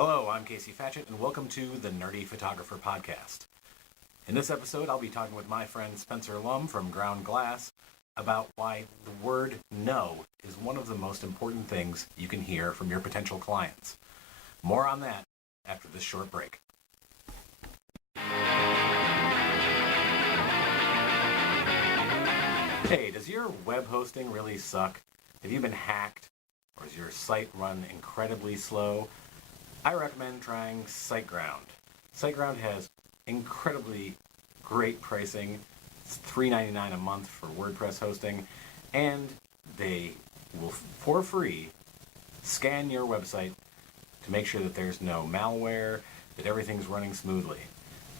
Hello, I'm Casey Fatchett, and welcome to the Nerdy Photographer Podcast. In this episode, I'll be talking with my friend Spencer Lum from Ground Glass about why the word no is one of the most important things you can hear from your potential clients. More on that after this short break. Hey, does your web hosting really suck? Have you been hacked? Or is your site run incredibly slow? I recommend trying SiteGround. SiteGround has incredibly great pricing. It's $3.99 a month for WordPress hosting, and they will, for free, scan your website to make sure that there's no malware, that everything's running smoothly.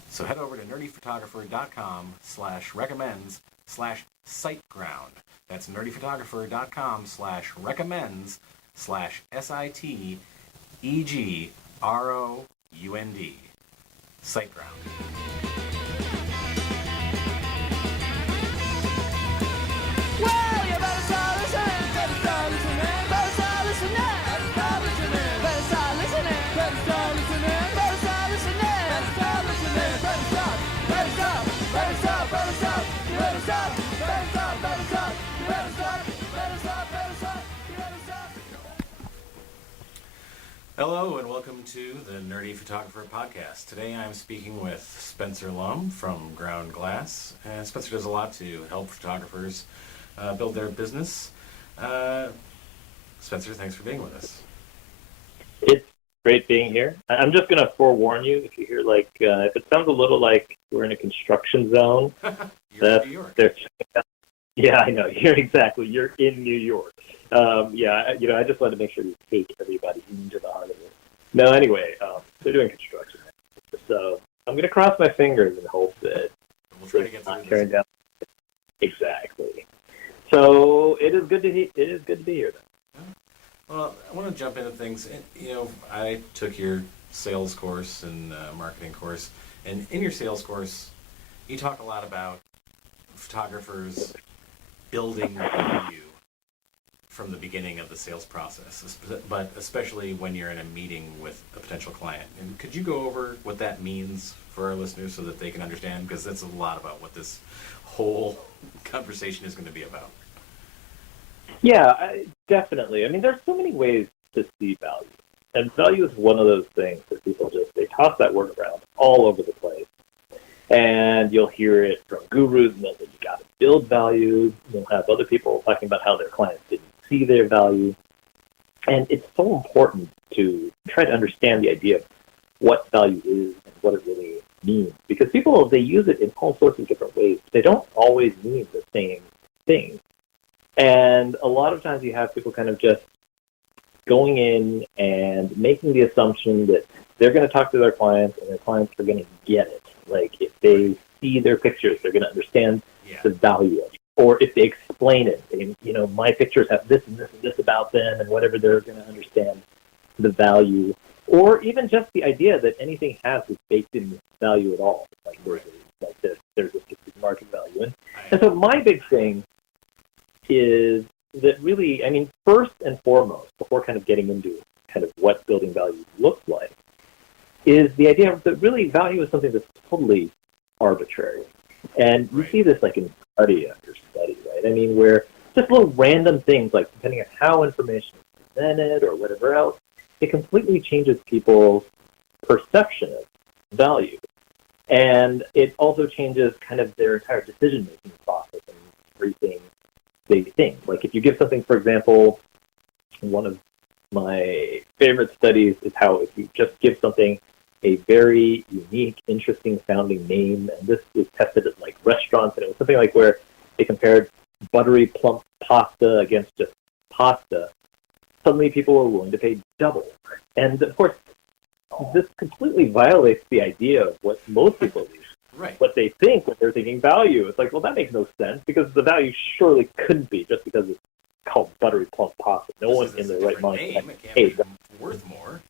So head over to nerdyphotographer.com/recommends/SiteGround. That's nerdyphotographer.com/recommends/SiteGround. SiteGround. Well, you better start listening, better start listening, better start listening, better start listening, better start listening, better start listening, better start listening, better start listening, better start, better start, better start, better start, you better start, better start, better start, you better start, better start, better start, you better start. Hello and welcome to the Nerdy Photographer Podcast. Today I'm speaking with Spencer Lum from Ground Glass. Spencer does a lot to help photographers build their business. Spencer, thanks for being with us. It's great being here. I'm just going to forewarn you if you hear if it sounds a little like we're in a construction zone. You're in New York. Yeah, I know. You're in New York. I just wanted to make sure you take everybody into the heart of it. No, anyway, they're doing construction. So I'm going to cross my fingers and hope that We'll try to get not through tearing this. down. Exactly. So it is good to be here. Well, I want to jump into things. I took your sales course and marketing course, and in your sales course, you talk a lot about photographers building value from the beginning of the sales process, but especially when you're in a meeting with a potential client. And could you go over what that means for our listeners so that they can understand? Because that's a lot about what this whole conversation is going to be about. Yeah, definitely. I mean, there's so many ways to see value. And value is one of those things that people they toss that word around all over the place. And you'll hear it from gurus, and they'll say, you got to build value. You'll have other people talking about how their clients didn't see their value. And it's so important to try to understand the idea of what value is and what it really means. Because people, they use it in all sorts of different ways. They don't always mean the same thing. And a lot of times you have people kind of just going in and making the assumption that they're going to talk to their clients and their clients are going to get it. Like if they see their pictures, they're going to understand the value of it. Or if they explain it, my pictures have this and this and this about them and whatever, they're going to understand the value. Or even just the idea that anything has this baked in value at all. Like there's a specific market value. And so my big thing is that really, I mean, first and foremost, before kind of getting into kind of what building value looks like, is the idea that really value is something that's totally arbitrary. And you see this like in study after study, right? I mean, where just little random things, like depending on how information is presented or whatever else, it completely changes people's perception of value. And it also changes kind of their entire decision-making process and everything they think. Like if you give something, for example, one of my favorite studies is how if you just give something a very unique, interesting sounding name, and this was tested at like restaurants, and it was something like where they compared buttery plump pasta against just pasta, suddenly people were willing to pay double. And of course, this completely violates the idea of what most people do. Right. What they think when they're thinking value. It's like, well, that makes no sense because the value surely couldn't be just because it's called buttery plump pasta. No one in their right mind can be worth more.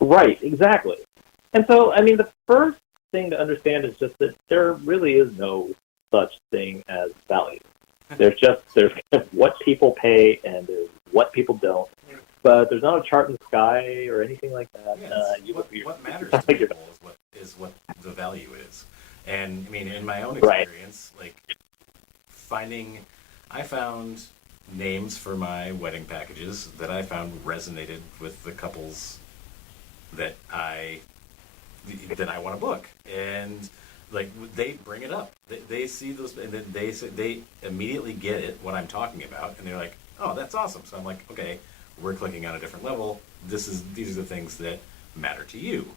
Right, exactly. And so, I mean, the first thing to understand is just that there really is no such thing as value. There's kind of what people pay and there's what people don't. but there's not a chart in the sky or anything like that. What matters to people is what the value is. And I mean, in my own Right. experience, like I found names for my wedding packages that I found resonated with the couples that I want to book, and like they bring it up. They see those, and then they immediately get it what I'm talking about, and they're like, "Oh, that's awesome." So I'm like, "Okay, we're clicking on a different level. These are the things that matter to you."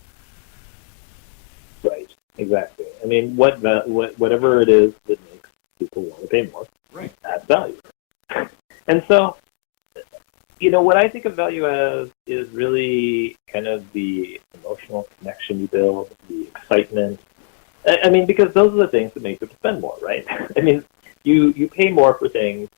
Right. Exactly. I mean, whatever it is that makes people want to pay more, Right. that's value. And so, what I think of value as is really kind of the emotional connection you build, the excitement. I mean, because those are the things that make people spend more, right? I mean, you pay more for things,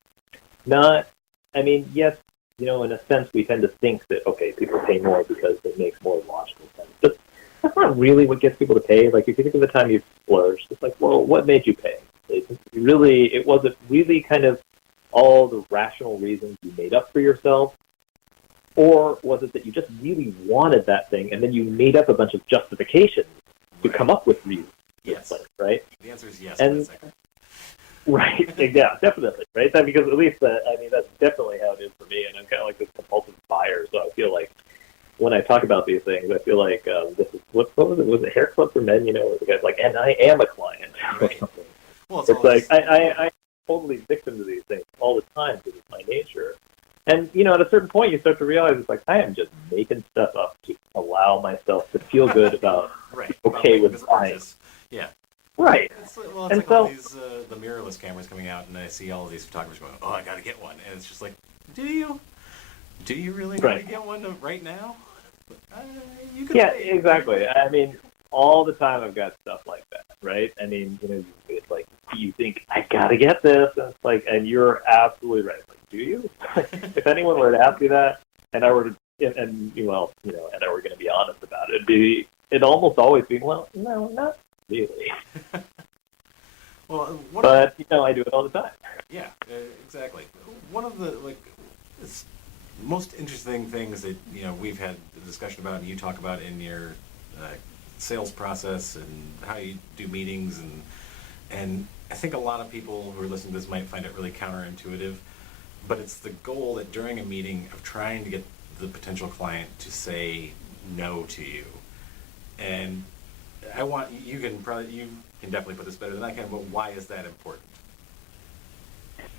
not, I mean, yes, in a sense, we tend to think that, okay, people pay more because it makes more logical sense. But that's not really what gets people to pay. Like, if you think of the time you splurged, it's like, well, what made you pay? It wasn't really kind of all the rational reasons you made up for yourself, or was it that you just really wanted that thing and then you made up a bunch of justifications to come up with reasons? Yes. Right? The answer is yes. And, right. Yeah, definitely. Right? Because at least, that's definitely how it is for me. And I'm kind of like this compulsive buyer. So I feel like when I talk about these things, I feel like this is, what was it? Was it Hair Club for Men? Where the guy's like, and I am a client. Right. Or something. Well, it's like, I'm totally victim to these things all the time because it's my nature. And, at a certain point, you start to realize it's like, I am just making stuff up to allow myself to feel good about, right. okay with buying. Yeah. Right. It's like all these, the mirrorless cameras coming out, and I see all of these photographers going, oh, I got to get one. And it's just like, do you? Do you really need to get one right now? You could wait. Exactly. I mean, all the time I've got stuff like that, right? I mean, it's like, you think, I got to get this. And it's like, and you're absolutely right. Like, do you? If anyone were to ask me that, and I were to, and I were going to be honest about it, it'd almost always be, well, no, not really. Well, but I do it all the time. Yeah, exactly. One of the most interesting things that we've had a discussion about, and you talk about in your sales process and how you do meetings, and I think a lot of people who are listening to this might find it really counterintuitive, but it's the goal that during a meeting of trying to get the potential client to say no to you. And I want you can definitely put this better than I can, but why is that important?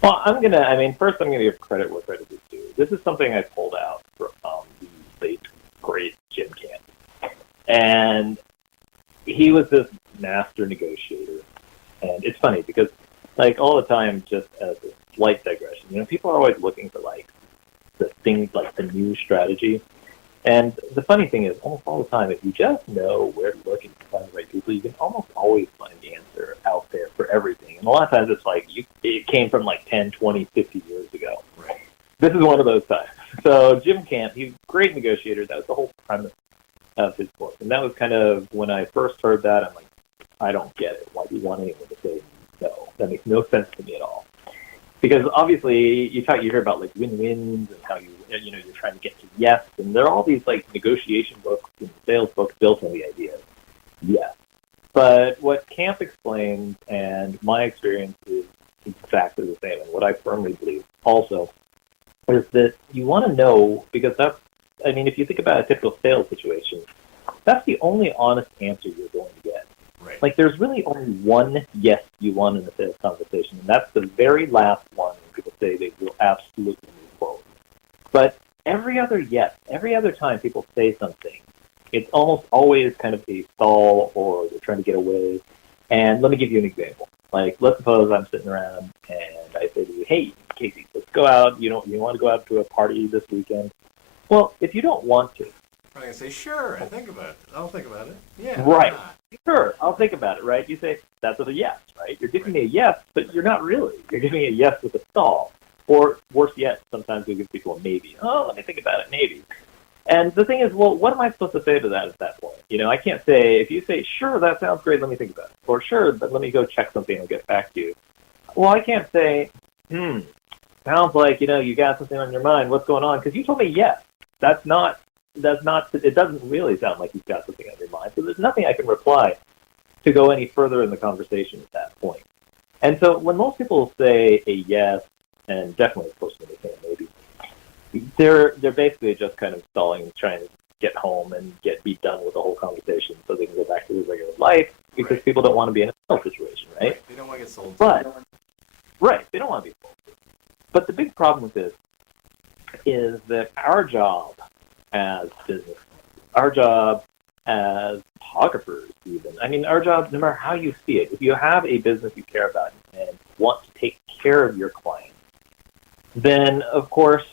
Well, first I'm gonna give credit where credit is due. This is something I pulled out from the late great Jim Camp, and he was this master negotiator. And it's funny because, like, all the time, just as a slight digression, people are always looking for like the things like the new strategy. And the funny thing is, almost all the time, if you just know where to look and find the right people, you can almost always find the answer out there for everything. And a lot of times it's like it came from like 10, 20, 50 years ago. Right. This is one of those times. So Jim Camp, he's a great negotiator. That was the whole premise of his book. And that was kind of, when I first heard that, I'm like, I don't get it. Why do you want anyone to say no? That makes no sense to me at all. Because obviously you hear about like win-wins and how you're trying to get to yes, and there are all these like negotiation books and sales books built on the idea of yes. But what Camp explains, and my experience is exactly the same, and what I firmly believe also, is that you want to know, because if you think about a typical sales situation, that's the only honest answer you're going to get. Right. Like, there's really only one yes you want in a sales conversation, and that's the very last one when people say they will absolutely move forward. But every other yes, every other time people say something, it's almost always kind of a stall, or they're trying to get away. And let me give you an example. Like, let's suppose I'm sitting around and I say to you, hey, Casey, let's go out. You want to go out to a party this weekend? Well, if you don't want to, I'm going to say, sure, I'll think about it. Yeah. Right. Sure, I'll think about it, right? You say, that's a yes, right? You're giving me a yes, but you're not really. You're giving me a yes with a stall. Or worse yet, sometimes we give people a maybe. Oh, let me think about it, maybe. And the thing is, well, what am I supposed to say to that at that point? I can't say, if you say, sure, that sounds great, let me think about it. Or sure, but let me go check something and get back to you. Well, I can't say, sounds like, you got something on your mind. What's going on? Because you told me yes. it doesn't really sound like you've got something on your mind. So there's nothing I can reply to go any further in the conversation at that point. And so when most people say a yes, and definitely of course when they say a maybe, they're basically just kind of stalling, trying to get home and be done with the whole conversation so they can go back to their regular life, because people don't want to be in a sales situation, right? They don't want to get sold. Right, they don't want to be sold. But the big problem with this is that our job as business, our job as photographers even, I mean, our job, no matter how you see it, if you have a business you care about and want to take care of your clients, then of course,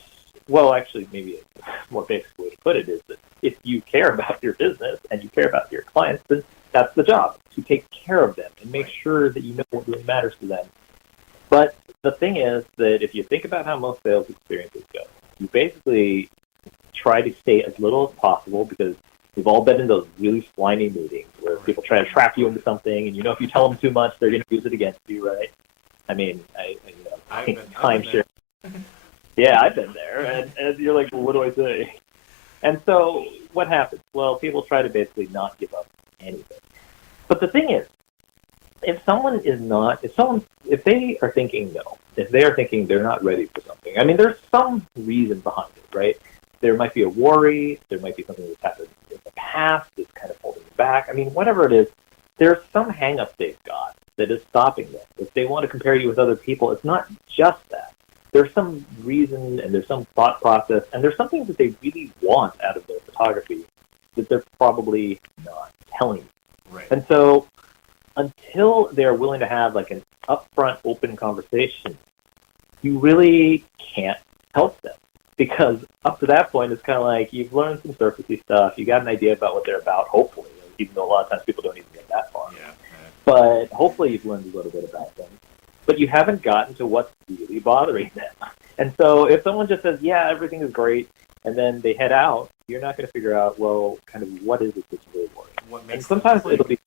well, actually, maybe a more basic way to put it is that if you care about your business and you care about your clients, then that's the job, to take care of them and make sure that you know what really matters to them. But the thing is that if you think about how most sales experiences go, you basically try to stay as little as possible, because we've all been in those really slimy meetings where people try to trap you into something, and if you tell them too much, they're going to use it against you, right? I mean, timeshare. Yeah, I've been there, and you're like, well, what do I say? And so what happens? Well, people try to basically not give up anything. But the thing is, if they are thinking no, if they are thinking they're not ready for something, I mean, there's some reason behind it, right? There might be a worry, there might be something that's happened in the past that's kind of holding them back. I mean, whatever it is, there's some hang-up they've got that is stopping them. If they want to compare you with other people, it's not just that. There's some reason, and there's some thought process, and there's something that they really want out of their photography that they're probably not telling you. Right. And so until they're willing to have like an upfront, open conversation, you really can't help them. Because up to that point, it's kind of like you've learned some surfacey stuff, you got an idea about what they're about, hopefully, even though a lot of times people don't even get that far. Yeah. But hopefully you've learned a little bit about them. But you haven't gotten to what's really bothering them. And so if someone just says, yeah, everything is great, and then they head out, you're not going to figure out, well, kind of what is it that's really worrying. What makes and sometimes them, it'll be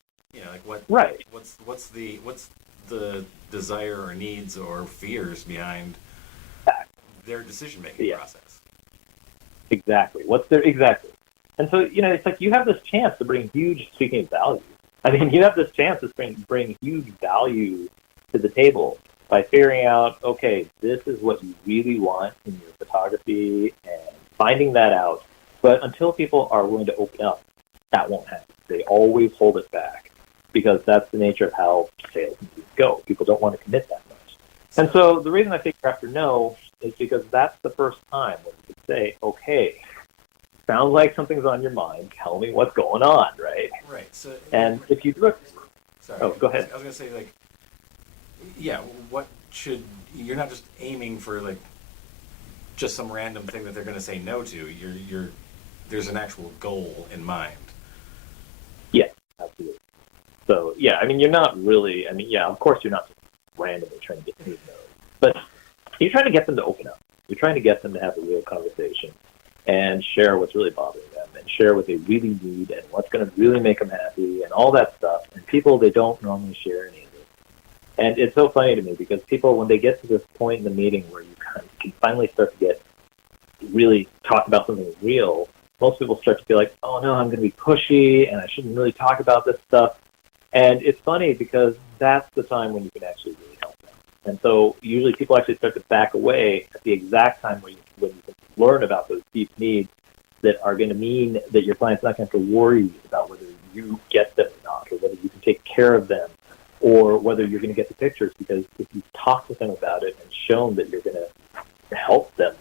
like what? Right. What's the desire or needs or fears behind their decision-making process? Exactly. Exactly. And so, it's like you have this chance to bring huge, speaking of value, I mean, you have this chance to bring huge value to the table by figuring out, okay, this is what you really want in your photography and finding that out. But until people are willing to open up, that won't happen. They always hold it back because that's the nature of how sales meetings go. People don't want to commit that much. And so the reason I think you have to know is because that's the first time when you can say, okay, sounds like something's on your mind. Tell me what's going on, right? Right. So, and if you look, sorry. Oh, go ahead. I was going to say, like, yeah, you're not just aiming for like just some random thing that they're going to say no to. There's an actual goal in mind. Yeah, absolutely. So yeah, I mean, you're not really. I mean, yeah, of course, you're not just randomly trying to get to know, but you're trying to get them to open up. You're trying to get them to have a real conversation and share what's really bothering them and share what they really need and what's going to really make them happy and all that stuff. And people, they don't normally share any of it. And it's so funny to me because people, when they get to this point in the meeting where you can finally start to really talk about something real, most people start to feel like, oh no, I'm going to be pushy and I shouldn't really talk about this stuff. And it's funny because that's the time when you can actually really help them. And so usually people actually start to back away at the exact time when you can learn about those deep needs that are going to mean that your client's not going to have to worry about whether you get them or not, or whether you can take care of them, or whether you're going to get the pictures, because if you've talked with them about it and shown that you're going to help them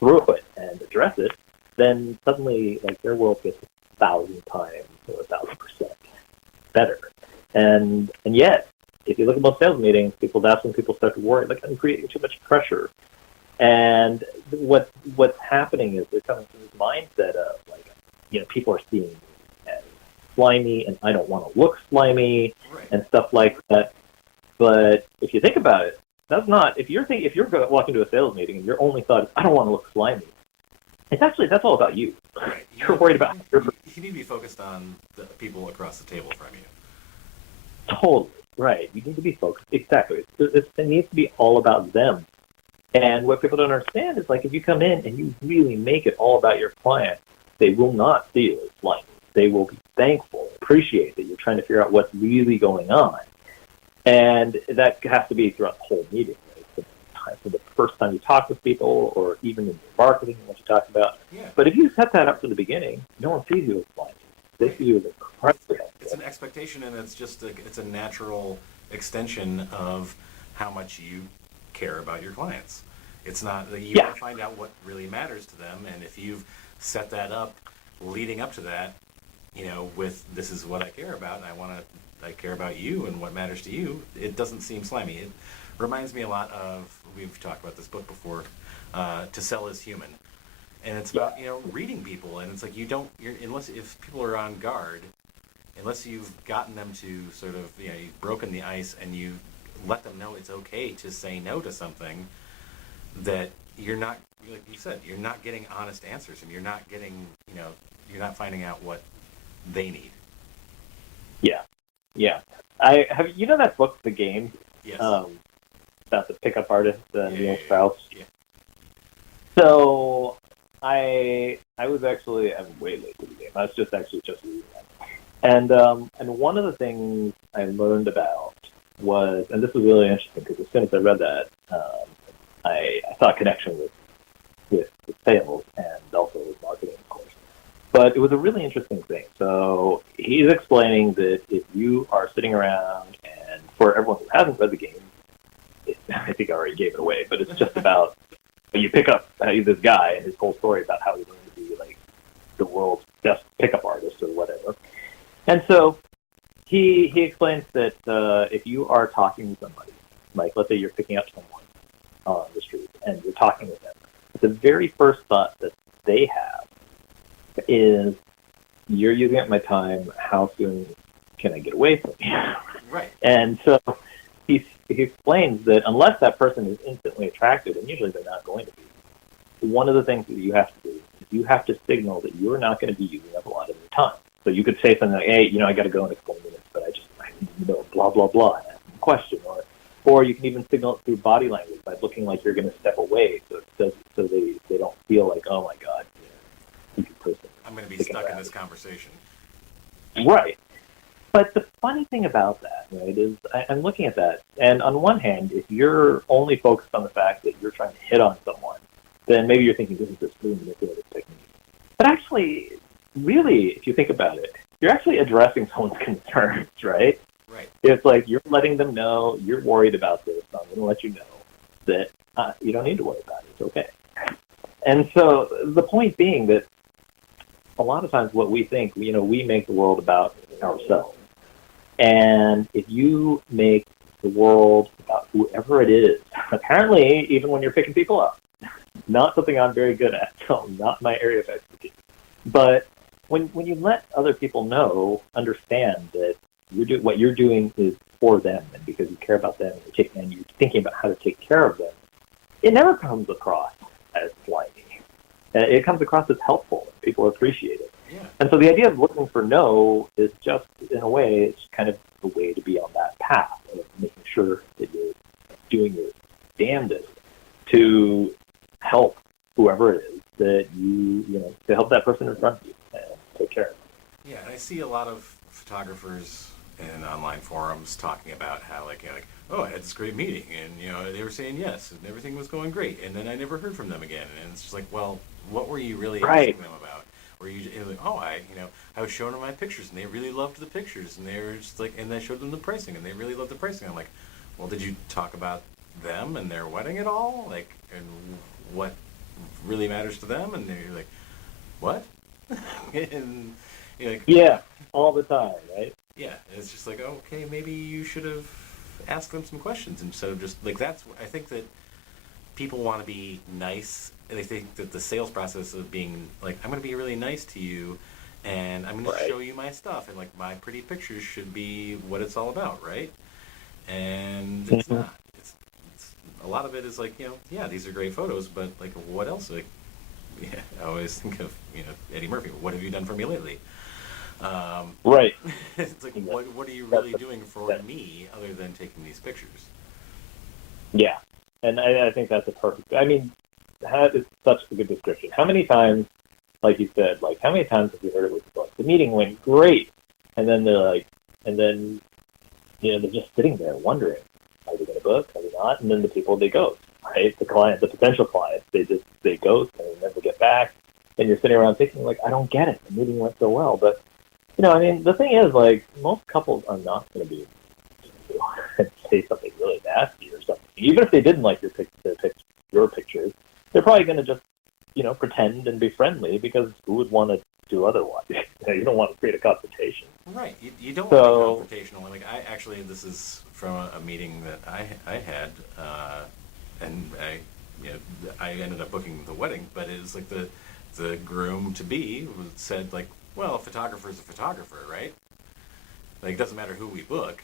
through it and address it, then suddenly like their world gets 1,000 times or 1,000% better. And yet, if you look at most sales meetings, that's when people start to worry, like I'm creating too much pressure. And what's happening is they're coming to this mindset of like, people are seeing me as slimy, and I don't want to look slimy, right, and stuff like that. But if you think about it, that's not. If you're walking to a sales meeting and your only thought is I don't want to look slimy, that's all about you. Right. You're worried about. You need to be focused on the people across the table from you. Totally right. You need to be focused. Exactly. It needs to be all about them. And what people don't understand is, like, if you come in and you really make it all about your client, they will not see it as slimy. They will be thankful, appreciate that you're trying to figure out what's really going on. And that has to be throughout the whole meeting. Right? So the first time you talk with people, or even in your marketing, what you talk about. Yeah. But if you set that up from the beginning, no one sees you as slimy. They see you as incredibly helpful. It's an expectation, and it's a natural extension of how much you care about your clients. It's not that you want to find out what really matters to them, and if you've set that up leading up to that, with this is what I care about, and I care about you and what matters to you, it doesn't seem slimy. It reminds me a lot of, we've talked about this book before, To Sell is Human. And it's about, reading people, and it's like unless if people are on guard, unless you've gotten them to sort of, you've broken the ice and you let them know it's okay to say no to something, that you're not, like you said, you're not getting honest answers, and you're not getting, you're not finding out what they need. Yeah. I have, that book, The Game? Yes. About the pickup artist, Neil Strauss. Yeah. So I was actually, I'm way late to the game. I was just reading that. And one of the things I learned about was, and this was really interesting because as soon as I read that, I saw a connection with sales and also with marketing, of course. But it was a really interesting thing. So he's explaining that if you are sitting around, and for everyone who hasn't read The Game, I think I already gave it away, but it's just about, you pick up this guy and his whole story about how he learned to be like the world's best pickup artist or whatever. And so he explains that if you are talking to somebody, like let's say you're picking up someone on the street and you're talking with them, the very first thought that they have is, you're using up my time, how soon can I get away from you? Right. And so he explains that unless that person is instantly attracted, and usually they're not going to be, one of the things that you have to do is you have to signal that you're not going to be using up a lot of your time. So you could say something like, hey, I got to go in a couple minutes, but I blah, blah, blah, and ask a question. Or you can even signal it through body language by looking like you're going to step away, so they don't feel like, oh my God, I'm going to be stuck in this conversation. Right. But the funny thing about that, right, is I'm looking at that, and on one hand, if you're only focused on the fact that you're trying to hit on someone, then maybe you're thinking this is this really manipulative technique. But actually, really, if you think about it, you're actually addressing someone's concerns, right? Right. It's like you're letting them know you're worried about this. I'm going to let you know that you don't need to worry about it. It's okay. And so the point being that a lot of times what we think, we make the world about ourselves. And if you make the world about whoever it is, apparently even when you're picking people up, not something I'm very good at, so not my area of expertise. But when you let other people understand that what you're doing is for them, and because you care about them, and you're thinking about how to take care of them, it never comes across as slimy. It comes across as helpful. People appreciate it. Yeah. And so the idea of looking for no is just, in a way, it's kind of a way to be on that path of making sure that you're doing your damnedest to help whoever it is that to help that person in front of you and take care of them. Yeah, and I see a lot of photographers in online forums talking about how, oh, I had this great meeting, and, they were saying yes, and everything was going great, and then I never heard from them again. And it's just like, well, what were you really asking them about? Were you like, oh, I was showing them my pictures, and they really loved the pictures, and they were just like, and I showed them the pricing, and they really loved the pricing. I'm like, well, did you talk about them and their wedding at all? And what really matters to them? And they're like, what? And you're like, yeah, all the time, right? Yeah, and it's just like, okay, maybe you should have asked them some questions instead of just, I think that people want to be nice, and they think that the sales process of being like, I'm going to be really nice to you, and I'm going to show you my stuff, and my pretty pictures should be what it's all about, right? And it's not. It's a lot of it is these are great photos, but what else? I always think of Eddie Murphy. What have you done for me lately? Right. It's like, what are you really doing for me other than taking these pictures? Yeah. And I think that's a perfect. I mean, that is such a good description. How many times, like you said, like how many times have you heard it with people? Like, the meeting went great, and then they're like, and then they're just sitting there wondering, are they going to book? Are they not? And then the people, they ghost, right? The client, the potential clients, they ghost and they never get back. And you're sitting around thinking, like, I don't get it. The meeting went so well, but I mean, the thing is, like, most couples are not going to be say something really nasty or something. Even if they didn't like your pictures, they're probably going to just pretend and be friendly, because who would want to do otherwise? You don't want to create a confrontation. Right. You don't want to be confrontational. Like, this is from a meeting that I had, and I ended up booking the wedding, but it was like the groom to be said, like, well, a photographer's a photographer, right? Like, it doesn't matter who we book.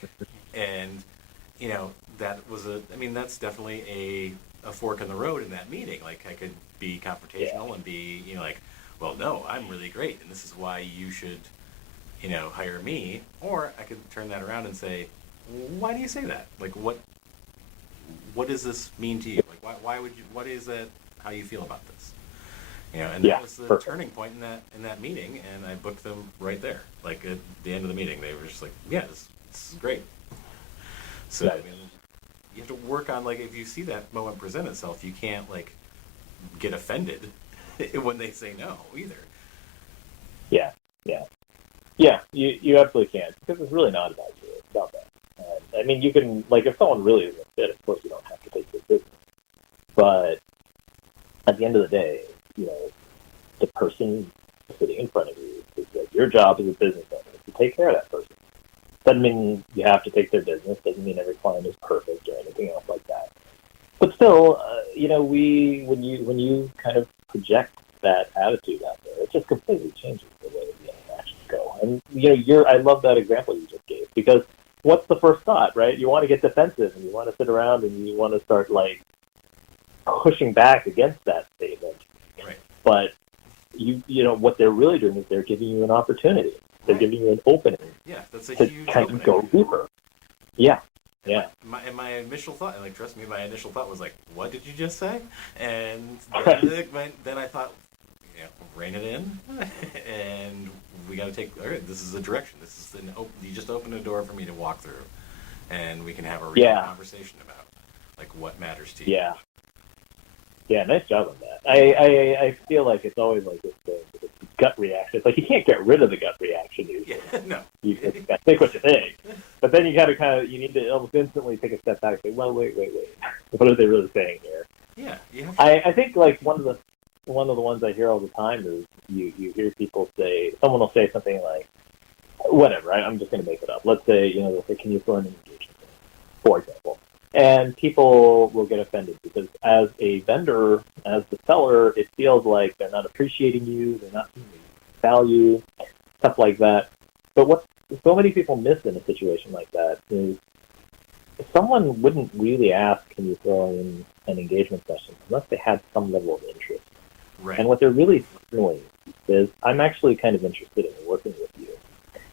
And, that was that's definitely a fork in the road in that meeting. Like, I could be confrontational and be, like, well, no, I'm really great, and this is why you should, hire me. Or I could turn that around and say, why do you say that? Like, what does this mean to you? Like, why would you, what is that, how you feel about this? And that was the turning point in that meeting, and I booked them right there. Like, at the end of the meeting, they were just like, yeah, this is great. So, Nice. You have to work on, like, if you see that moment present itself, you can't, like, get offended when they say no either. Yeah. You absolutely can't, because it's really not about you. It's about that. And, I mean, you can, like, if someone really isn't fit, of course you don't have to take their business. But at the end of the day, the person sitting in front of you, is like, your job as a business owner is to take care of that person. Doesn't mean you have to take their business. Doesn't mean every client is perfect or anything else like that. But still, when you kind of project that attitude out there, it just completely changes the way the interactions go. And I love that example you just gave, because what's the first thought, right? You want to get defensive, and you want to sit around and you want to start, like, pushing back against that statement. Right. But what they're really doing is they're giving you an opportunity. They're giving you an opening. Yeah, that's a to huge kind opening. of go deeper. Yeah. Yeah. My initial thought, like, trust me, my initial thought was like, what did you just say? And then I thought, rein it in, and we got to take, all right, this is the direction. This is you just opened a door for me to walk through, and we can have a real conversation about, like, what matters to you. Yeah, nice job on that. I feel like it's always like this gut reaction. It's like, you can't get rid of the gut reaction usually. Yeah, no. You just gotta think what you think. But then you gotta you need to almost instantly take a step back and say, well, wait. What are they really saying here? Yeah. I think, like, one of the ones I hear all the time is you hear people say, someone will say something like, whatever, I'm just going to make it up. Let's say, they'll say, can you throw an engagement, for example. And people will get offended because, as a vendor, as the seller, it feels like they're not appreciating you, they're not seeing the value, stuff like that. But what so many people miss in a situation like that is, someone wouldn't really ask, can you throw in an engagement session, unless they had some level of interest. Right. And what they're really signaling is, I'm actually kind of interested in working with you.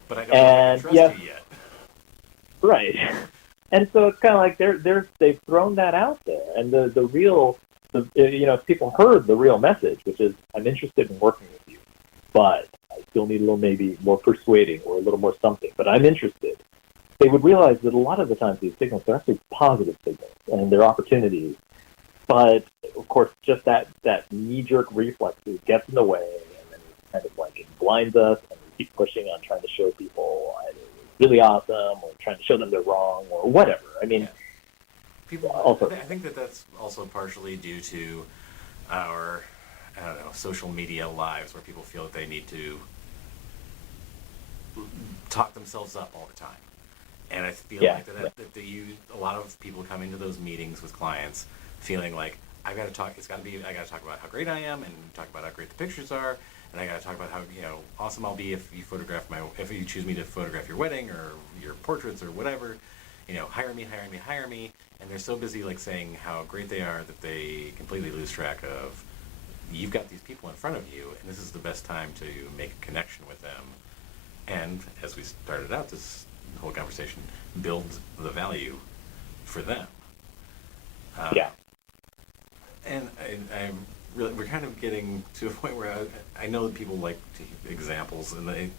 But I don't know if I trust you yet. Right. And so it's kind of like they've thrown that out there, and the real, if people heard the real message, which is, I'm interested in working with you, but I still need a little, maybe more persuading or a little more something, but I'm interested. They would realize that a lot of the times these signals are actually positive signals, and they're opportunities. But of course, just that knee-jerk reflex gets in the way, and then kind of, like, it blinds us, and we keep pushing on trying to show people either really awesome, or trying to show them they're wrong, or whatever. I mean, people. Also, I think that's also partially due to our, social media lives, where people feel that they need to talk themselves up all the time. And I feel like that a lot of people come into those meetings with clients feeling like, I got to talk about how great I am, and talk about how great the pictures are, and I got to talk about how, awesome I'll be if you choose me to photograph your wedding or your portraits or whatever, hire me. And they're so busy, like, saying how great they are that they completely lose track of, you've got these people in front of you, and this is the best time to make a connection with them. And as we started out this whole conversation, build the value for them. And we're kind of getting to a point where I know that people like to hear examples, and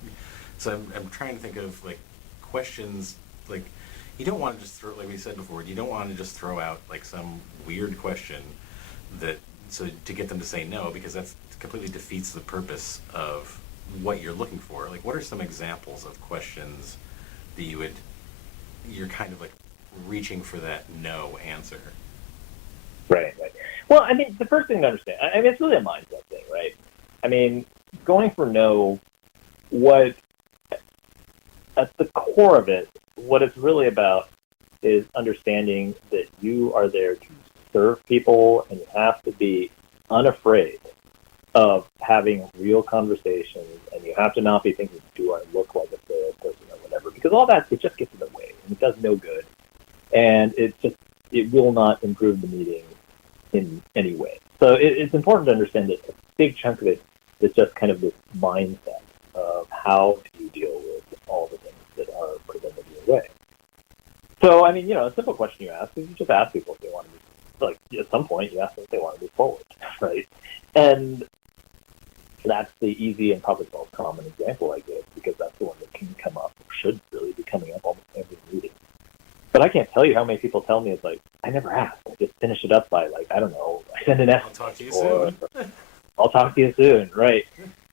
so I'm trying to think of like questions like you don't want to just throw, like we said before, you don't want to just throw out like some weird question that so to get them to say no, because that completely defeats the purpose of what you're looking for. Like, what are some examples of questions that you're kind of like reaching for that no answer? Right. Well, I mean, the first thing to understand, I mean, it's really a mindset thing, right? I mean, going for no, what at the core of it, what it's really about is understanding that you are there to serve people, and you have to be unafraid of having real conversations, and you have to not be thinking, do I look like a salesperson or whatever, because all that, it just gets in the way, and it does no good, and it will not improve the meeting in any way. So it's important to understand that a big chunk of it is just kind of this mindset of how do you deal with all the things that are presented your way. So, I mean, a simple question you ask is you just ask people if they want to move, like, at some point you ask them if they want to move forward, right? And that's the easy and probably most common example I give, because that's the one that can come up, or should really be coming up almost every meeting. But I can't tell you how many people tell me it's like, I never asked. I just finish it up by, like, I don't know, I send an I'll talk to you soon. I'll talk to you soon, right?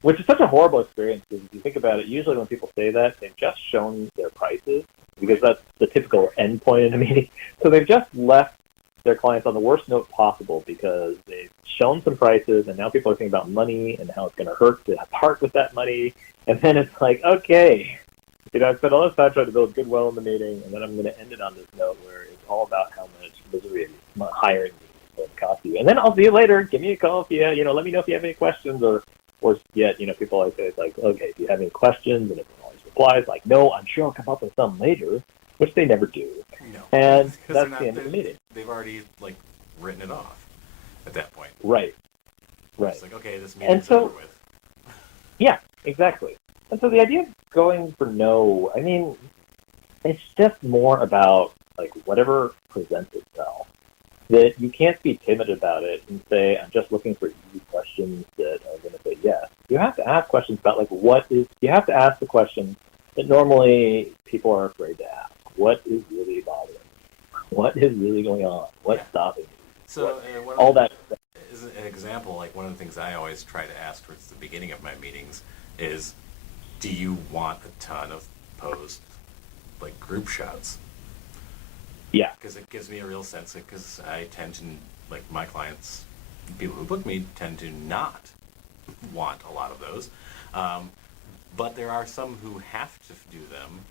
Which is such a horrible experience, because if you think about it, usually when people say that, they've just shown their prices, because that's the typical end point in a meeting. So they've just left their clients on the worst note possible, because they've shown some prices, and now people are thinking about money and how it's going to hurt to part with that money. And then it's like, okay, I spent all this time trying to build goodwill in the meeting, and then I'm going to end it on this note where it's all about how much misery hiring me will cost you. And then I'll see you later. Give me a call if you, let me know if you have any questions, or yet, people always say, it's like, okay, if you have any questions, and everyone always replies like, no, I'm sure I'll come up with some later, which they never do. No, and that's the end of the meeting. They've already like written it off at that point. Right. It's like, okay, this meeting's over with. Yeah, exactly. And so the idea of going for no, I mean, it's just more about like whatever presents itself. That you can't be timid about it and say, I'm just looking for easy questions that are going to say yes. You have to ask questions about like you have to ask the question that normally people are afraid to ask. What is really bothering you? What is really going on? What's stopping you? So all that is an example. Like, one of the things I always try to ask towards the beginning of my meetings is, do you want a ton of posed like group shots? Yeah. Because it gives me a real sense, because I tend to, like, my clients, people who book me, tend to not want a lot of those. But there are some who have to do them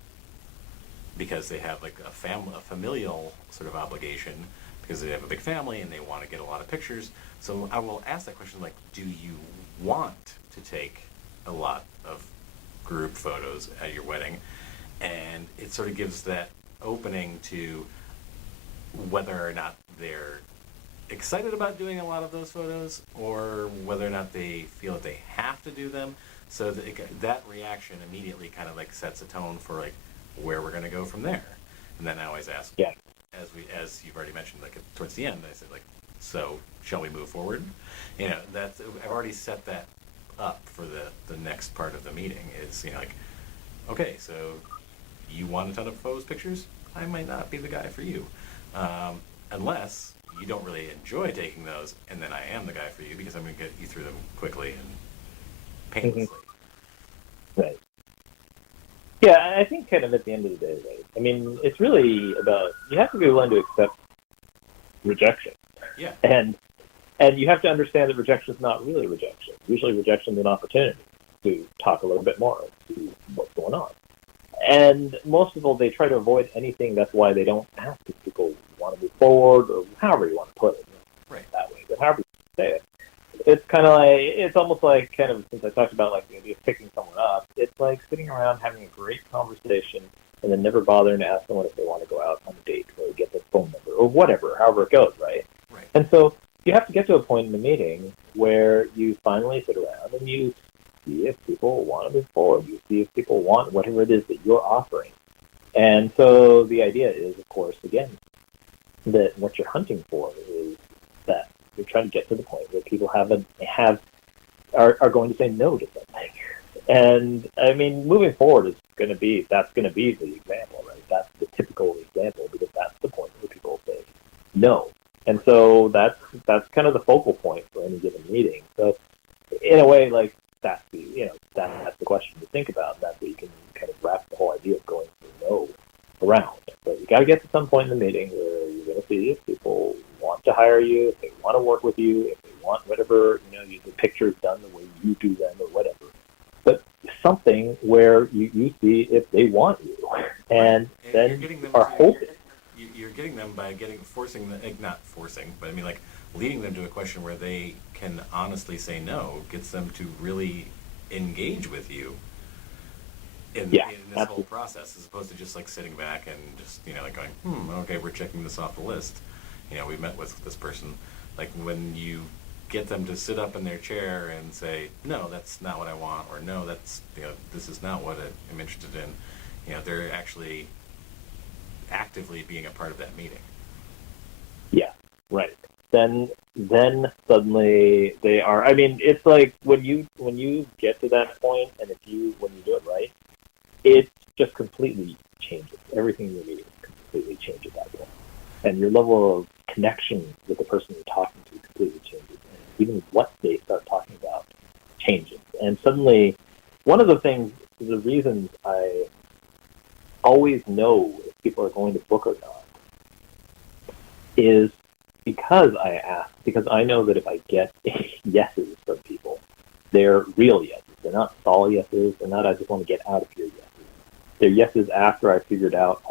because they have like a familial sort of obligation, because they have a big family and they want to get a lot of pictures. So I will ask that question, like, do you want to take a lot of group photos at your wedding? And it sort of gives that opening to whether or not they're excited about doing a lot of those photos, or whether or not they feel that they have to do them. So that reaction immediately kind of like sets a tone for like where we're going to go from there. And then I always ask, as you've already mentioned, like towards the end, I said, like, so shall we move forward? I've already set that up for the next part of the meeting. Is like, okay, so you want a ton of pose pictures? I might not be the guy for you, unless you don't really enjoy taking those, and then I am the guy for you, because I'm going to get you through them quickly and painlessly. Mm-hmm. Right. Yeah, I think kind of at the end of the day, right? I mean, it's really about, you have to be willing to accept rejection. Yeah. And you have to understand that rejection is not really rejection. Usually rejection is an opportunity to talk a little bit more, to what's going on. And most people, they try to avoid anything. That's why they don't ask if people want to move forward, or however you want to put it. Right. That way, but however you say it. It's kind of like, it's almost like, kind of, since I talked about like the idea of picking someone up, it's like sitting around having a great conversation and then never bothering to ask someone if they want to go out on a date or get their phone number or whatever, however it goes, right? Right. And so you have to get to a point in the meeting where you finally sit around and you see if people want to move forward. You see if people want whatever it is that you're offering. And so the idea is, of course, again, that what you're hunting for is that you're trying to get to the point where people are going to say no to something. And I mean, moving forward that's going to be the example, right? That's the typical example, because that's the point where people say no. And so that's kind of the focal point for any given meeting. So in a way, like, that's the question to think about. That's what you can kind of wrap the whole idea of going for no around. So you got to get to some point in the meeting where you're going to see if people want to hire you, if they want to work with you, if they want whatever, the picture is done the way you do them or whatever. But something where you see if they want you, and then you are hoping. You're getting them by not forcing, but I mean, like, leading them to a question where they can honestly say no gets them to really engage with you in this whole process, as opposed to just like sitting back and just like going, okay, we're checking this off the list. We met with this person. Like, when you get them to sit up in their chair and say, no, that's not what I want, or no, that's this is not what I'm interested in. They're actually actively being a part of that meeting. Yeah, right. Then suddenly they are. I mean, it's like when you get to that point, and when you do it right, it just completely changes. Everything in your meeting completely changes at that point, and your level of connection with the person you're talking to completely changes, and even what they start talking about changes. And suddenly, one of the reasons I always know if people are going to book or not is because I ask, because I know that if I get yeses from people, they're real yeses. They're not stall yeses. They're not, I just want to get out of here yeses. They're yeses after I figured out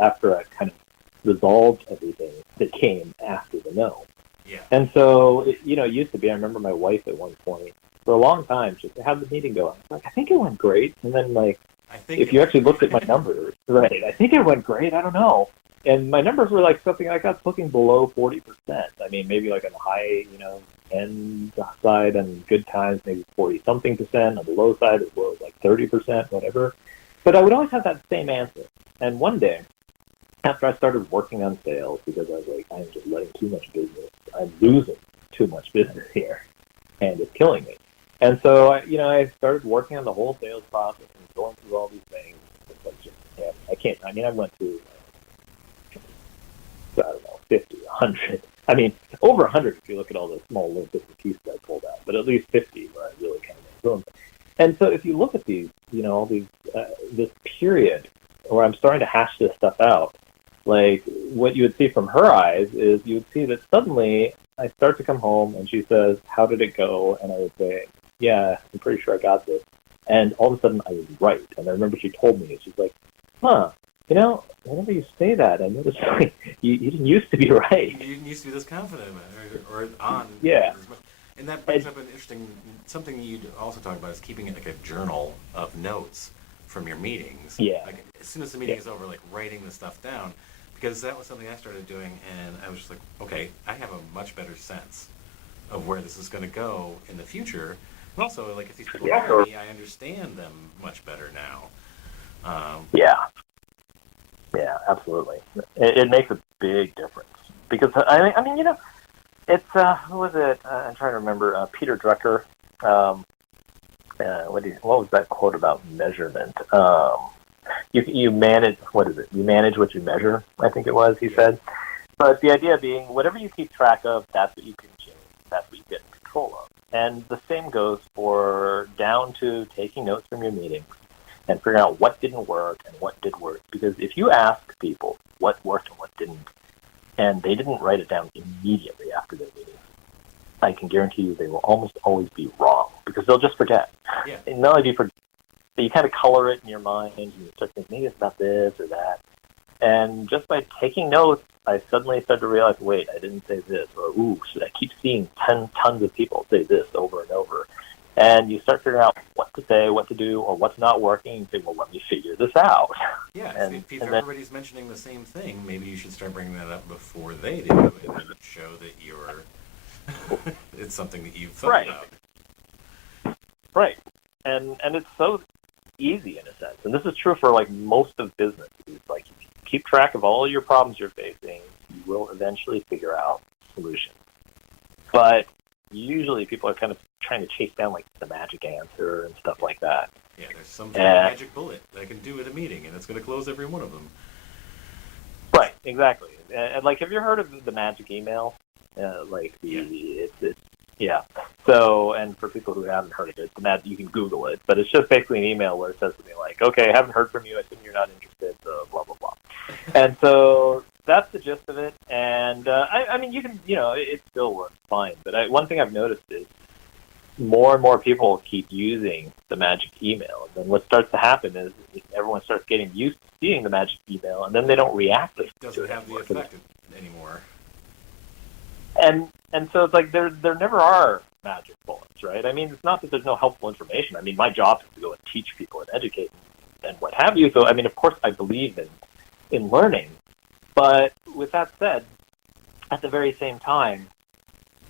after I kind of resolved everything that came after the no. Yeah. And so, it used to be, I remember my wife at one point, for a long time, she'd say, how'd the meeting go? I was like, I think it went great. And then, like, if you actually looked at my numbers, right, I think it went great. I don't know. And my numbers were like something I got looking below 40%. I mean, maybe like on the high, end side and good times, maybe 40-something%. On the low side, it was like 30%, whatever. But I would always have that same answer. And one day, after I started working on sales, because I was like, I'm just letting too much business. I'm losing too much business here, and it's killing me. And so, I started working on the whole sales process and going through all these things. It's like, I can't. I mean, I went through, I don't know, 50, 100. I mean, over 100 if you look at all the small little bits and pieces I pulled out, but at least 50 where I really kind of went through them. And so if you look at these, all these, this period where I'm starting to hash this stuff out, like, what you would see from her eyes is you would see that suddenly I start to come home and she says, how did it go? And I would say, yeah, I'm pretty sure I got this. And all of a sudden I was right. And I remember she told me, she's like, whenever you say that, I notice like, you didn't used to be right. You didn't used to be this confident or on. Yeah. And that brings up an interesting, something you also talk about is keeping it like a journal of notes from your meetings. Yeah. Like, as soon as the meeting is over, like, writing the stuff down. Because that was something I started doing, and I was just like, okay, I have a much better sense of where this is going to go in the future. And also, like, if these people hire me, I understand them much better now. Yeah, absolutely. It makes a big difference. Because, I mean, it's, who was it? I'm trying to remember. Peter Drucker. What was that quote about measurement? You manage, what is it? You manage what you measure, I think it was, he said. But the idea being, whatever you keep track of, that's what you can change. That's what you get in control of. And the same goes for down to taking notes from your meetings and figuring out what didn't work and what did work. Because if you ask people what worked and what didn't, and they didn't write it down immediately after their meeting, I can guarantee you they will almost always be wrong because they'll just forget. Yeah. And not only do you forget, you kind of color it in your mind and you start thinking, maybe it's about this or that. And just by taking notes, I suddenly started to realize, wait, I didn't say this, or ooh, should I keep seeing tons of people say this over and over? And you start figuring out what to say, what to do, or what's not working, and say, well, let me figure this out. Yeah, and, if and everybody's mentioning the same thing, maybe you should start bringing that up before they do, and then show that you're it's something that you've thought about. Right. And it's so easy in a sense. And this is true for like most of business. It's like if you keep track of all your problems you're facing, you will eventually figure out solutions. but usually people are kind of trying to chase down like the magic answer and stuff like that. Yeah, there's some magic bullet that I can do at a meeting, and it's going to close every one of them. Right, exactly. And like, have you heard of the magic email? Yeah. So, and for people who haven't heard of it, you can Google it, but it's just basically an email where it says something like, "Okay, I haven't heard from you. I assume you're not interested." So blah blah blah. And so that's the gist of it. And I mean, you can, it still works fine. But one thing I've noticed is more and more people keep using the magic email. And then what starts to happen is everyone starts getting used to seeing the magic email, and then they don't react to it. It doesn't have the effect anymore. And so it's like there never are magic bullets, right? I mean, it's not that there's no helpful information. I mean, my job is to go and teach people and educate and what have you. So, I mean, of course, I believe in learning. But with that said, at the very same time,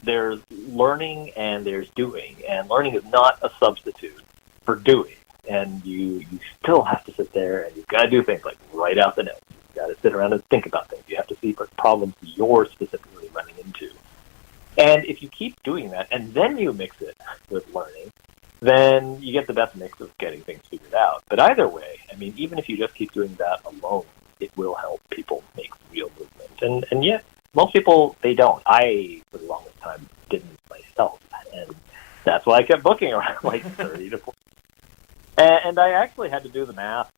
there's learning and there's doing. And learning is not a substitute for doing. And you still have to sit there and you've got to do things like write out the notes. You've got to sit around and think about things. You have to see what problems you're specifically running into. And if you keep doing that and then you mix it with learning, then you get the best mix of getting things figured out. But either way, I mean, even if you just keep doing that alone, it will help people make real movement. And yet, most people, they don't. I, for the longest time, didn't myself. And that's why I kept booking around like 30 to 40. And I actually had to do the math,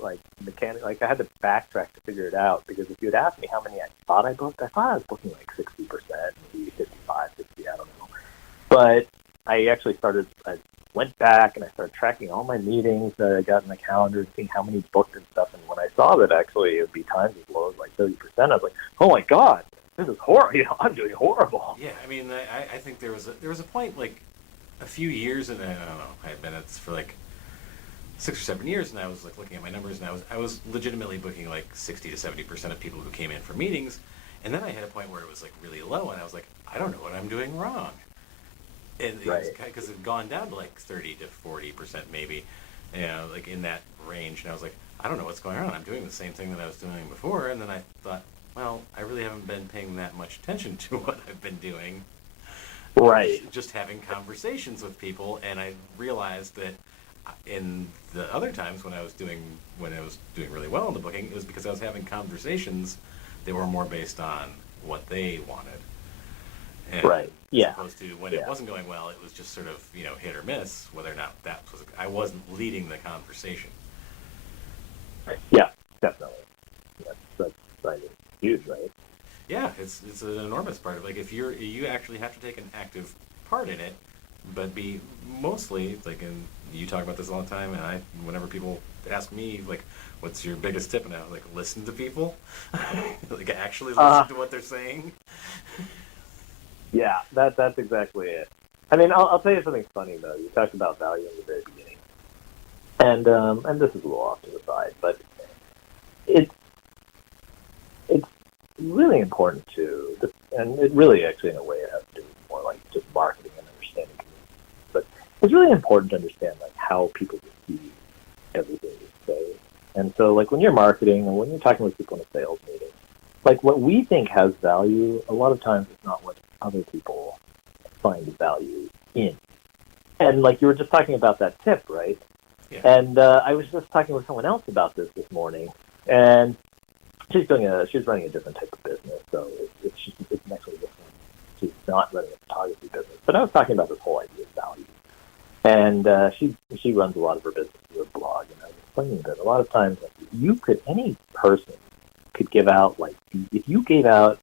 like I had to backtrack to figure it out, because if you had asked me how many I thought I booked, I thought I was booking like 60%, maybe 55, 60, I don't know. But I actually I went back and I started tracking all my meetings that I got in the calendar and seeing how many booked and stuff. And when I saw that actually it would be times as low as like 30%, I was like, oh my God, this is horrible. I'm doing horrible. Yeah, I mean, I think there was a point like a few years, and I don't know, I've been at this for like 6 or 7 years, and I was like looking at my numbers, and I was legitimately booking like 60 to 70% of people who came in for meetings, and then I had a point where it was like really low, and I was like, I don't know what I'm doing wrong, and it was because it had gone down to like 30 to 40% maybe, like in that range, and I was like, I don't know what's going on. I'm doing the same thing that I was doing before, and then I thought, well, I really haven't been paying that much attention to what I've been doing. Right. Just having conversations with people, and I realized that in the other times when I was doing really well in the booking, it was because I was having conversations that were more based on what they wanted. And right. Yeah. As opposed to when it wasn't going well, it was just sort of, hit or miss, whether or not I wasn't leading the conversation. Yeah, definitely. That's huge, right? Yeah, it's an enormous part of, like, if you actually have to take an active part in it, but be mostly like, and you talk about this all the time, and whenever people ask me like, what's your biggest tip, and I was like, listen to people, like actually listen to what they're saying. Yeah, that's exactly it. I mean, I'll tell you something funny though. You talked about value in the very beginning, and this is a little off to the side, but it's really important and it really actually in a way it has to do with more like just marketing and understanding communities. But it's really important to understand like how people receive everything you say. And so like when you're marketing and when you're talking with people in a sales meeting, like what we think has value, a lot of times it's not what other people find value in. And like you were just talking about that tip, right? Yeah. And I was just talking with someone else about this morning, and she's running a different type of business, so it's actually different. She's not running a photography business, but I was talking about this whole idea of value, and she runs a lot of her business through a blog, and I was explaining that a lot of times like, any person could give out if you gave out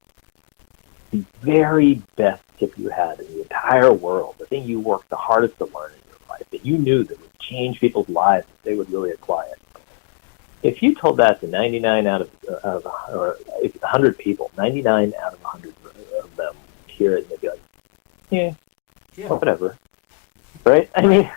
the very best tip you had in the entire world, the thing you worked the hardest to learn in your life, that you knew that would change people's lives if they would really apply it. If you told that to 99 out of 100 people, 99 out of 100 of them hear it and they'd be like, yeah, whatever. Right? I mean,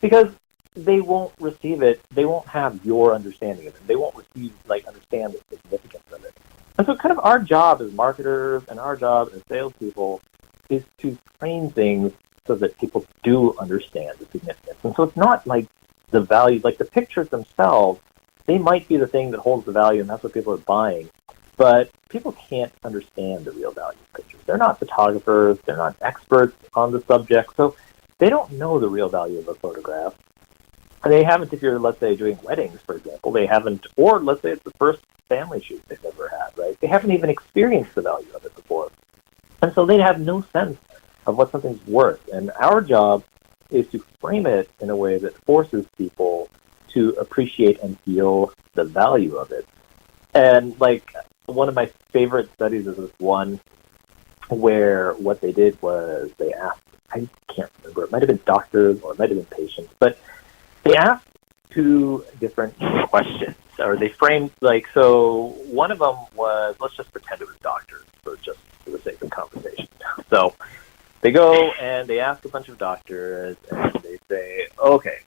because they won't receive it, they won't have your understanding of it. They won't understand the significance of it. And so kind of our job as marketers and our job as salespeople is to frame things so that people do understand the significance. And so it's not like the value, like the pictures themselves, they might be the thing that holds the value, and that's what people are buying. But people can't understand the real value of pictures. They're not photographers. They're not experts on the subject. So they don't know the real value of a photograph. And they haven't, if you're, let's say, doing weddings, for example, they haven't, or let's say it's the first family shoot they've ever had, right? They haven't even experienced the value of it before. And so they have no sense of what something's worth. And our job is to frame it in a way that forces people to appreciate and feel the value of it. And like one of my favorite studies is this one where what they did was they asked, I can't remember, it might have been doctors or it might have been patients, but they asked two different questions, or they framed, like, so one of them was, let's just pretend it was doctors for the sake of conversation. So they go and they ask a bunch of doctors and they say, okay,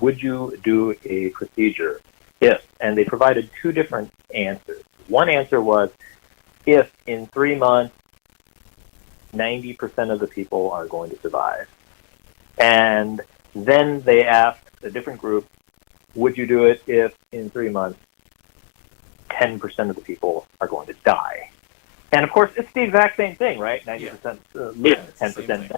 would you do a procedure if, and they provided two different answers. One answer was, if in 3 months, 90% of the people are going to survive. And then they asked a different group, would you do it if in 3 months, 10% of the people are going to die? And of course, it's the exact same thing, right? 90% live, 10% die.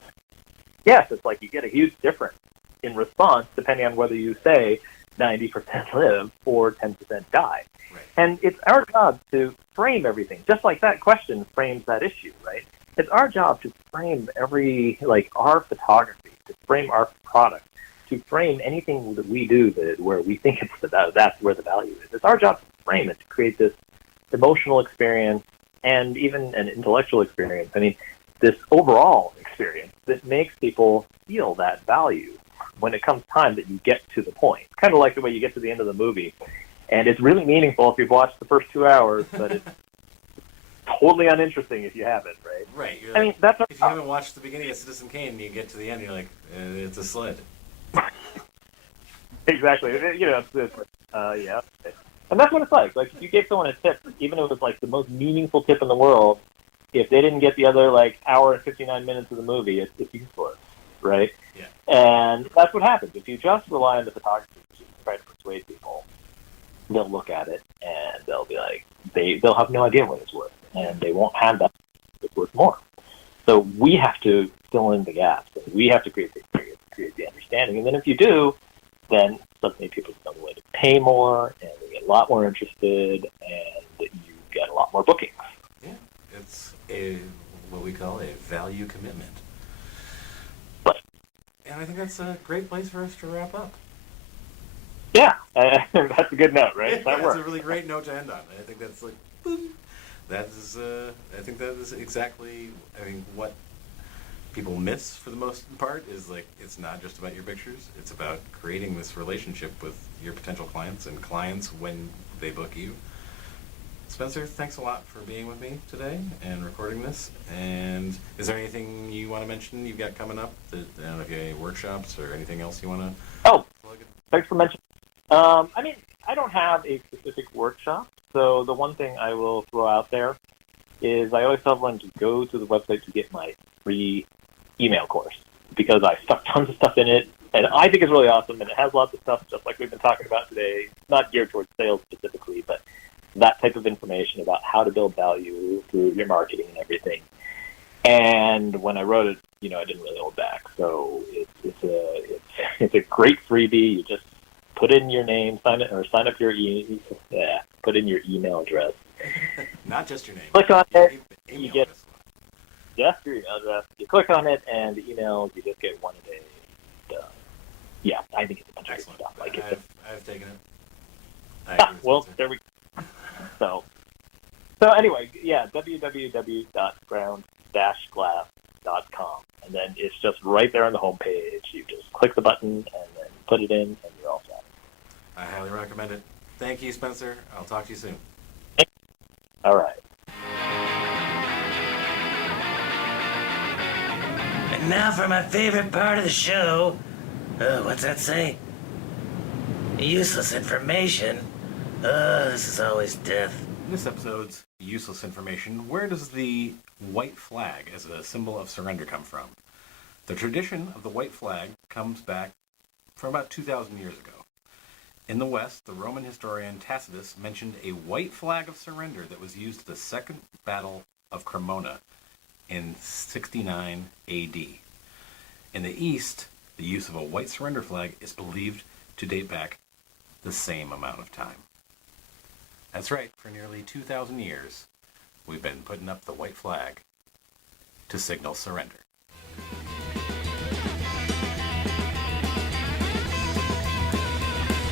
Yes, it's like you get a huge difference in response depending on whether you say 90% live or 10% die. Right. And it's our job to frame everything, just like that question frames that issue, right? It's our job to frame our photography, to frame our product, to frame anything that we do where we think that's where the value is. It's our job to frame it, to create this emotional experience and even an intellectual experience. I mean, this overall experience that makes people feel that value when it comes time that you get to the point. Kind of like the way you get to the end of the movie. And it's really meaningful if you've watched the first 2 hours, but it's totally uninteresting if you haven't, right? Right. I mean, that's if you haven't watched the beginning of Citizen Kane and you get to the end, you're like, it's a sled. Exactly. Yeah. And that's what it's like. Like, if you gave someone a tip, even if it was like the most meaningful tip in the world, if they didn't get the other hour and 59 minutes of the movie, it's useless, right? Yeah. And that's what happens. If you just rely on the photography to try to persuade people, they'll look at it and they'll be like, they'll have no idea what it's worth, and they won't have that it's worth more. So we have to fill in the gaps, and we have to create the experience, create the understanding. And then if you do, then suddenly people are willing to pay more, and they get a lot more interested, and you get a lot more bookings. Yeah, it's what we call a value commitment. And I think that's a great place for us to wrap up. Yeah, that's a good note, right? Yeah, that works. That's a really great note to end on. I think that's like, boom. That is, I think that is exactly, what people miss for the most part is it's not just about your pictures. It's about creating this relationship with your potential clients and clients when they book you. Spencer, thanks a lot for being with me today and recording this. And is there anything you want to mention you've got coming up? I don't know if you have any workshops or anything else you want to plug in? Thanks for mentioning. I don't have a specific workshop, so the one thing I will throw out there is I always tell everyone to go to the website to get my free email course, because I stuck tons of stuff in it, and I think it's really awesome, and it has lots of stuff just like we've been talking about today, not geared towards sales specifically, but that type of information about how to build value through your marketing and everything. And when I wrote it, I didn't really hold back. So it's a great freebie. You just put in your name, sign up your put in your email address. Not just your name. Click on it. Email You get just your email address. You click on it, and the emails you just get one a day. And, I think it's a bunch of Excellent. stuff. I've taken it. Well, there we go. So anyway, www.ground-glass.com, and then it's just right there on the homepage. You just click the button and then put it in, and you're all set. I highly recommend it. Thank you, Spencer. I'll talk to you soon. All right. And now for my favorite part of the show. What's that say? Useless information. This is always death. In this episode's useless information, where does the white flag as a symbol of surrender come from? The tradition of the white flag comes back from about 2,000 years ago. In the West, the Roman historian Tacitus mentioned a white flag of surrender that was used at the Second Battle of Cremona in 69 AD. In the East, the use of a white surrender flag is believed to date back the same amount of time. That's right, for nearly 2,000 years, we've been putting up the white flag to signal surrender.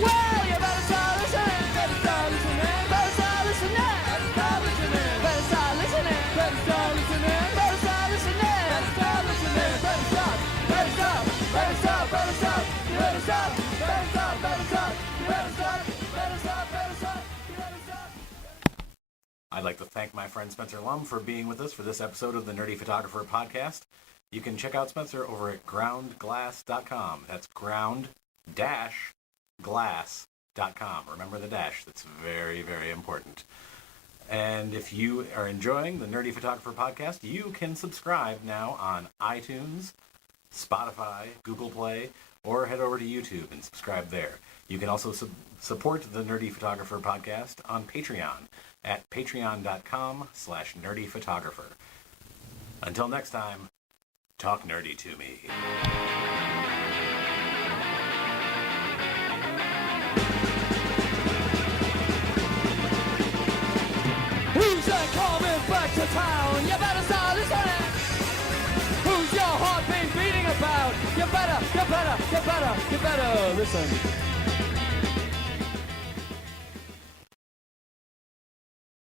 Well, you better start listening. Better start listening. Better start listening. Better start listening. Better start listening. Better start listening. Better start listening. Better start listening. Better stop. Better stop. Better stop. Better stop. You better stop. Better stop. Better stop. You better stop. Better stop. Better stop. You better stop. I'd like to thank my friend Spencer Lum for being with us for this episode of the Nerdy Photographer Podcast. You can check out Spencer over at groundglass.com. That's ground-glass.com. Remember the dash. That's very, very important. And if you are enjoying the Nerdy Photographer Podcast, you can subscribe now on iTunes, Spotify, Google Play, or head over to YouTube and subscribe there. You can also support the Nerdy Photographer Podcast on Patreon at patreon.com/nerdyphotographer. Until next time, talk nerdy to me. Who's that coming back to town? You better start listening. Who's your heart been beating about? You better listen.